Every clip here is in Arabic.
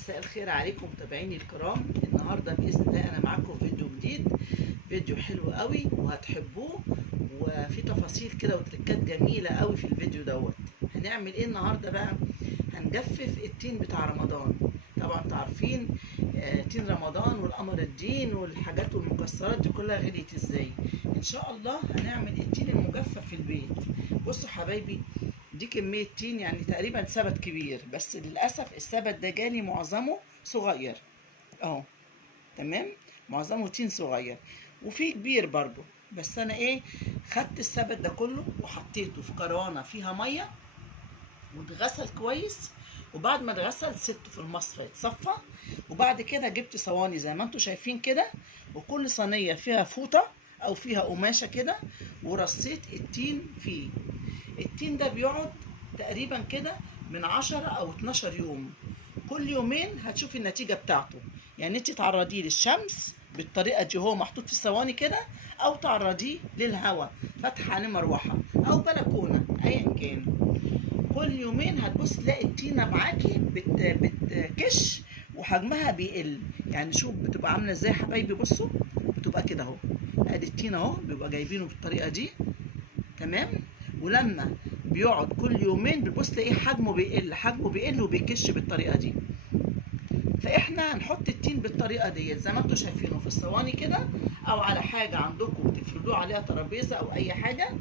مساء الخير عليكم متابعيني الكرام. النهارده باذن الله انا معاكم في فيديو جديد، فيديو حلو قوي وهتحبوه، وفي تفاصيل كده وتركات جميله قوي في الفيديو دوت. هنعمل ايه النهارده بقى؟ هنجفف التين بتاع رمضان. طبعا انتوا عارفين تين رمضان والقمر الدين والحاجات والمكسرات دي كلها غليت ازاي. ان شاء الله هنعمل التين المجفف في البيت. بصوا حبايبي، دي كمية تين يعني تقريبا سبت كبير، بس للأسف السبت ده جالي معظمه صغير اهو. تمام، معظمه تين صغير وفي كبير برضو، بس انا ايه، خدت السبت ده كله وحطيته في كروانة فيها مية واتغسل كويس، وبعد ما اتغسل سبته في المصفى يتصفى، وبعد كده جبت صواني زي ما انتم شايفين كده، وكل صينية فيها فوطة او فيها قماشة كده، ورصيت التين فيه. التين ده بيقعد تقريبا كده من 10 او 12 يوم، كل يومين هتشوفي النتيجة بتاعته. يعني انت تعرضيه للشمس بالطريقة دي، هو محطوط في الصواني كده، او تعرضيه للهواء فاتحة عليه مروحة او بلكونة ايا كان. كل يومين هتبص تلاقي التينة معاكي بتكش وحجمها بيقل. يعني شوف بتبقى عاملة ازاي حبايبي، بصوا بتبقى كده اهو. ادي التينة اهو، بيبقى جايبينه بالطريقة دي. تمام، ولما بيقعد كل يومين بتبص تلاقيه حجمه بيقل وبيكش بالطريقه دي. فاحنا هنحط التين بالطريقه ديت زي ما انتم شايفينه في الصواني كده، او على حاجه عندكم تفردوه عليها ترابيزه او اي حاجه،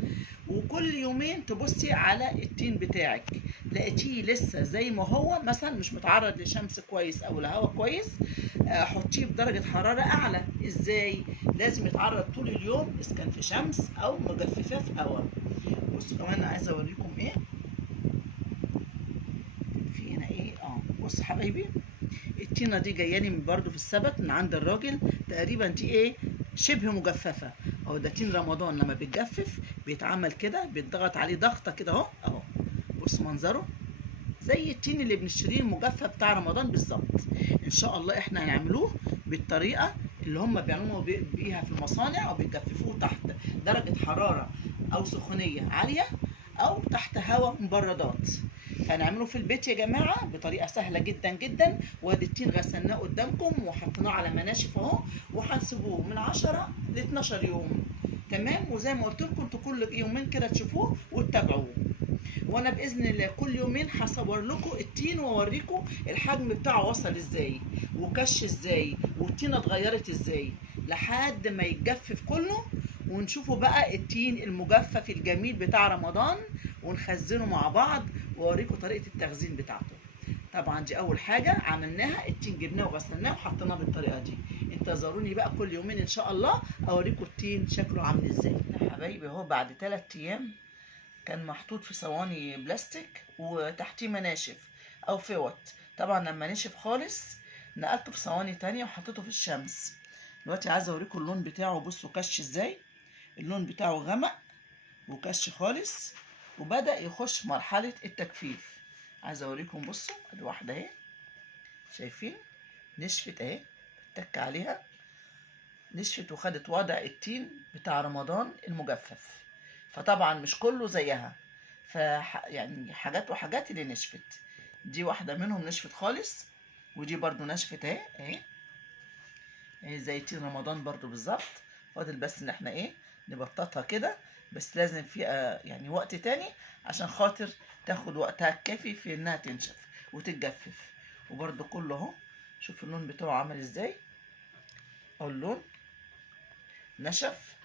وكل يومين تبصي على التين بتاعك لقيتيه لسه زي ما هو، مثلا مش متعرض لشمس كويس او لهواء كويس، حطيه بدرجه حراره اعلى. ازاي؟ لازم يتعرض طول اليوم اذا كان في شمس او مجففاه في هواء. بصوا كمان انا عايزه اوريكم ايه في هنا ايه. بصوا حبايبي، التينه دي جاياني من برضو في السبت من عند الراجل، تقريبا دي ايه، شبه مجففه. اهو ده تين رمضان لما بيتجفف بيتعمل كده، بيتضغط عليه ضغطه كده اهو اهو. بصوا منظره زي التين اللي بنشتريه المجفف بتاع رمضان بالظبط. ان شاء الله احنا هنعملوه بالطريقه اللي هم بيعملوها بيها في المصانع، او بيجففوه تحت درجه حراره او سخونيه عاليه، او تحت هواء مبردات. فهنعمله في البيت يا جماعه بطريقه سهله جدا جدا. وادي التين غسلناه قدامكم وحطيناه على مناشف اهو، وهنسيبوه من 10 ل 12 يوم. تمام، وزي ما قلت لكم انتوا كل يومين كده تشوفوه وتتابعوه. وانا باذن الله كل يومين هصور لكم التين واوريكم الحجم بتاعه وصل ازاي وكش ازاي والتينه اتغيرت ازاي لحد ما يتجفف كله، ونشوفوا بقى التين المجفف الجميل بتاع رمضان ونخزنه مع بعض، واوريكم طريقه التخزين بتاعته. طبعا دي اول حاجه عملناها، التين جبناه وغسلناه وحطيناه بالطريقه دي. انتظروني بقى كل يومين ان شاء الله اوريكم التين شكله عامل ازاي. يا حبايبي اهو بعد 3 ايام كان محطوط في صواني بلاستيك وتحتيه مناشف او فوط. طبعا لما نشف خالص نقلته في صواني تانية وحطيته في الشمس. دلوقتي عايزه اوريكم اللون بتاعه، بصوا كش ازاي. اللون بتاعه غمق وكش خالص، وبدأ يخش في مرحلة التجفيف. عايزه اوريكم، بصوا ادي واحده اهي، شايفين نشفت اهي، اتك عليها نشفت وخدت وضع التين بتاع رمضان المجفف. فطبعا مش كله زيها، يعني حاجات وحاجات اللي نشفت. دي واحدة منهم نشفت خالص، ودي برضو نشفت اهي اهي اهي زي تين رمضان برضو بالظبط. فاضل بس ان احنا ايه، نبططها كده، بس لازم في يعني وقت تاني عشان خاطر تاخد وقتها الكافي في انها تنشف وتتجفف. وبرضو كله اهو، شوف اللون بتاعه عامل ازاي، اهو اللون نشف.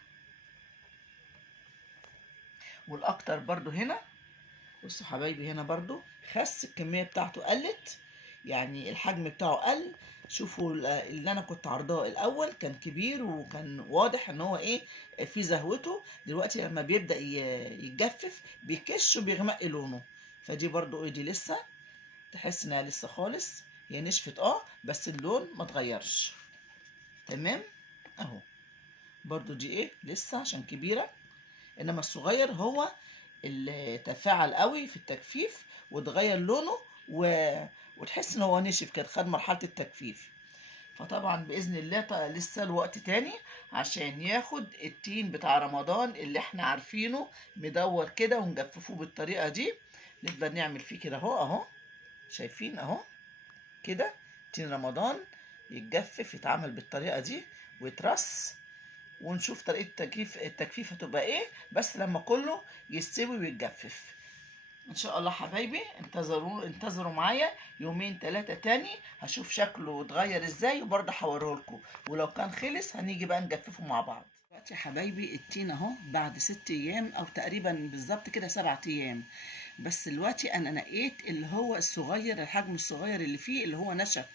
والاكتر برضو هنا، بصوا حبايبي هنا برضو خس، الكمية بتاعته قلت، يعني الحجم بتاعه قل. شوفوا اللي انا كنت عرضاه الاول كان كبير وكان واضح ان هو ايه، في زهوته. دلوقتي لما بيبدأ يتجفف بيكش وبيغمق لونه. فدي برضو ايه، دي لسه تحس انها لسه خالص، هي نشفت بس اللون ما اتغيرش. تمام اهو. برضو دي ايه لسه عشان كبيرة، انما الصغير هو اللي تفاعل قوي في التجفيف وتغير لونه وتحس ان هو نشف كده، خد مرحله التجفيف. فطبعا باذن الله لسه الوقت تاني عشان ياخد التين بتاع رمضان اللي احنا عارفينه مدور كده، ونجففوه بالطريقه دي. نفضل نعمل فيه كده اهو اهو، شايفين اهو كده، تين رمضان يتجفف، يتعمل بالطريقه دي ويترص، ونشوف طريقه التجفيف هتبقى ايه بس لما كله يستوي ويتجفف. ان شاء الله حبايبي انتظروا معايا يومين 3 تاني، هشوف شكله اتغير ازاي وبرضه هوريهولكم، ولو كان خلص هنيجي بقى نجففه مع بعض. دلوقتي يا حبايبي التين اهو بعد 6 ايام او تقريبا بالظبط كده 7 ايام، بس دلوقتي انا نقيت اللي هو الصغير، الحجم الصغير اللي فيه اللي هو نشف،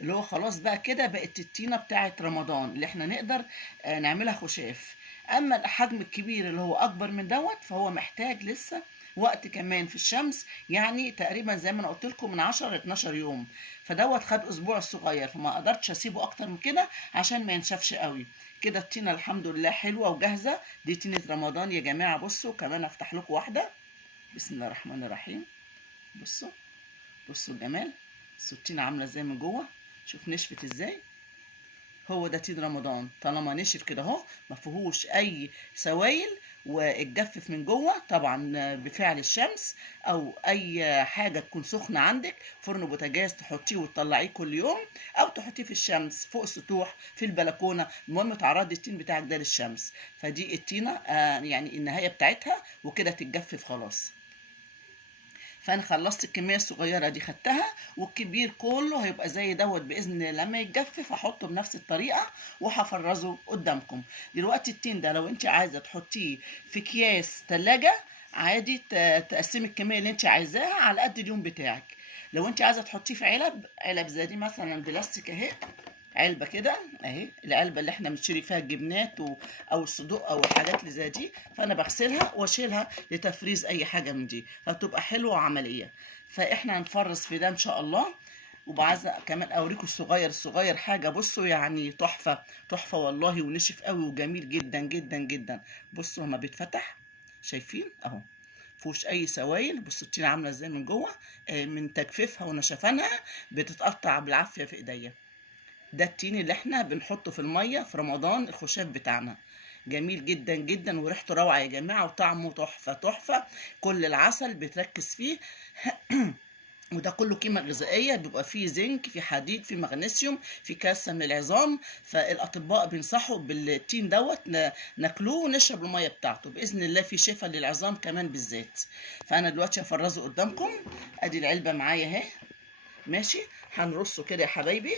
اللي هو خلاص بقى كده بقت التينه بتاعه رمضان اللي احنا نقدر نعملها خشاف. اما الحجم الكبير اللي هو اكبر من دوت فهو محتاج لسه وقت كمان في الشمس، يعني تقريبا زي ما انا قلت لكم من 10 ل 12 يوم، فدوت خد اسبوع الصغير، فما قدرتش اسيبه اكتر من كده عشان ما ينشفش قوي. كده التينه الحمد لله حلوه وجاهزه، دي تينه رمضان يا جماعه. بصوا كمان افتح لكم واحده، بسم الله الرحمن الرحيم. بصوا بصوا الجمال، بصوا التينه عامله ازاي من جوه، شوف نشفت ازاي. هو ده تين رمضان، طالما نشف كده اهو ما فيهوش اي سوائل واتجفف من جوه، طبعا بفعل الشمس او اي حاجه تكون سخنه عندك، فرن بوتاجاز تحطيه وتطلعيه كل يوم، او تحطيه في الشمس فوق السطوح في البلكونه، المهم تعرضي التين بتاعك ده للشمس. فدي التينه يعني النهايه بتاعتها وكده تتجفف خلاص. فانا خلصت الكميه الصغيره دي خدتها، والكبير كله هيبقى زي دوت باذن الله لما يتجفف احطه بنفس الطريقه وهفرزه قدامكم. دلوقتي التين ده لو انت عايزه تحطيه في اكياس ثلاجه عادي، تقسمي الكميه اللي انت عايزاها على قد اليوم بتاعك. لو انت عايزه تحطيه في علب زي دي مثلا بلاستيك اهي، علبه كده اهي، العلبه اللي احنا بنشتري فيها الجبنات او الصدوق او الحاجات اللي زي دي، فانا بغسلها واشيلها لتفريز اي حاجه من دي، هتبقى حلوه وعمليه. فاحنا هنفرز في ده ان شاء الله. وعايزه كمان اوريكم الصغير حاجه، بصوا يعني تحفه تحفه والله، ونشف قوي وجميل جدا جدا جدا. بصوا هما بيتفتح، شايفين اهو مفيهوش اي سوائل. بصوا التين عامله ازاي من جوه، من تجفيفها ونشفانها بتتقطع بالعافيه في ايديا. ده التين اللي احنا بنحطه في الميه في رمضان، الخشاف بتاعنا جميل جدا جدا وريحته روعه يا جماعه، وطعمه تحفه تحفه، كل العسل بتركز فيه وده كله قيمة غذائية، بيبقى فيه زنك، فيه حديد، فيه مغنيسيوم، فيه كالسيوم للعظام. فالأطباء بينصحوا بالتين دوت ناكلوه ونشرب المية بتاعته، بإذن الله فيه شفاء للعظام كمان بالذات. فأنا دلوقتي هفرزه قدامكم، أدي العلبة معايا أهي، ماشي. هنرصه كده يا حبايبي،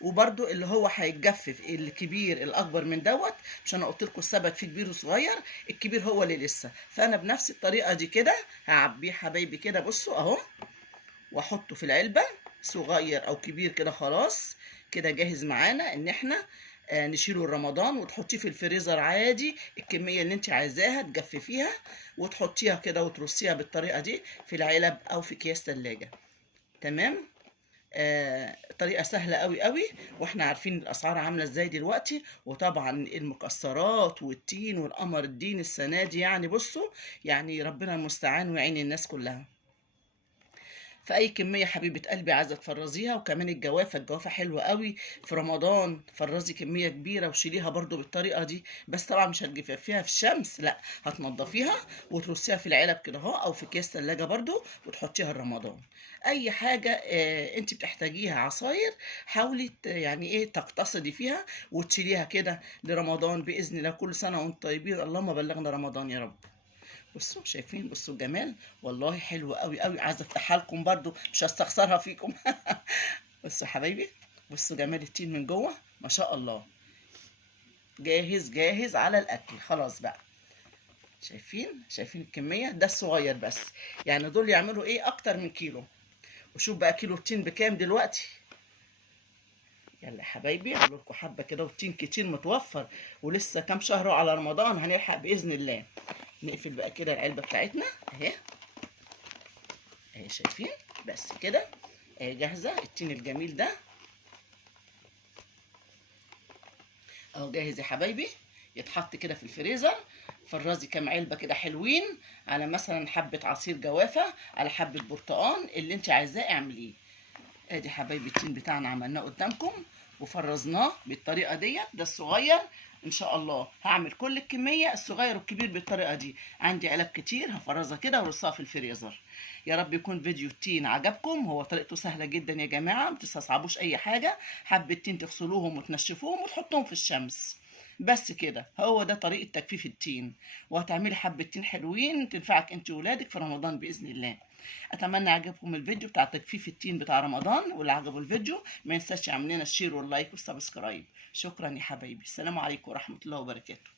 وبرده اللي هو هيتجفف الكبير الاكبر من دوت، مش انا قلت لكم السبت فيه كبير وصغير، الكبير هو اللي لسه، فانا بنفس الطريقه دي كده هعبيه حبايبي كده، بصوا اهو، واحطه في العلبه صغير او كبير كده، خلاص كده جاهز معانا ان احنا نشيله رمضان، وتحطيه في الفريزر عادي الكميه اللي انت عايزاها تجففيها، وتحطيها كده وترصيها بالطريقه دي في العلب او في اكياس ثلاجه. تمام. طريقه سهله قوي قوي، واحنا عارفين الاسعار عامله ازاي دلوقتي، وطبعا المكسرات والتين والقمر الدين السنه دي يعني بصوا، يعني ربنا المستعان ويعين الناس كلها. فاي كميه حبيبه قلبي عايزه تفرزيها، وكمان الجوافه حلوه قوي في رمضان، فرزي كميه كبيره وشيليها برضو بالطريقه دي، بس طبعا مش هتجففيها في الشمس، لا هتنضفيها وترصيها في العلب كده اهو، او في اكياس ثلاجه برضو وتحطيها رمضان. اي حاجه انت بتحتاجيها عصاير حاولي يعني ايه تقتصدي فيها وتشيليها كده لرمضان باذن الله. كل سنه وانتم طيبين، اللهم بلغنا رمضان يا رب. بصوا شايفين، بصوا الجمال والله حلو قوي قوي، عايزه افتحها لكم برضو مش هستخسرها فيكم. بصوا حبايبي، بصوا جمال التين من جوه ما شاء الله، جاهز جاهز على الاكل خلاص بقى. شايفين الكميه، ده الصغير بس، يعني دول يعملوا ايه اكتر من كيلو. وشوف بقى كيلو التين بكام دلوقتي. يلا يا حبايبي اعملوا لكم حبه كده، والتين كتير متوفر، ولسه كام شهر على رمضان هنلحق باذن الله. نقفل بقى كده العلبه بتاعتنا اهي، شايفين، بس كده جاهزه التين الجميل ده اهو، جاهز يا حبايبي، يتحط كده في الفريزر. فرزي كام علبه كده حلوين، على مثلا حبه عصير جوافه، على حبه برتقان، اللي انت عايزاه اعمليه. ادي حبايبي التين بتاعنا عملناه قدامكم وفرزناه بالطريقه ديت. ده الصغير ان شاء الله هعمل كل الكميه، الصغير والكبير بالطريقه دي. عندي علب كتير هفرزها كده وارصها في الفريزر. يا رب يكون فيديو التين عجبكم. هو طريقته سهله جدا يا جماعه، ما تستصعبوش اي حاجه. حبه تين تغسلوهم وتنشفوهم وتحطوهم في الشمس، بس كده. هو ده طريقه تجفيف التين، وهتعملي حبه تين حلوين تنفعك انت وولادك في رمضان باذن الله. اتمنى عجبكم الفيديو بتاع تجفيف التين بتاع رمضان، واللي عجبه الفيديو ما ينساش يعمل لنا الشير واللايك والسبسكرايب. شكرا يا حبايبي، السلام عليكم ورحمه الله وبركاته.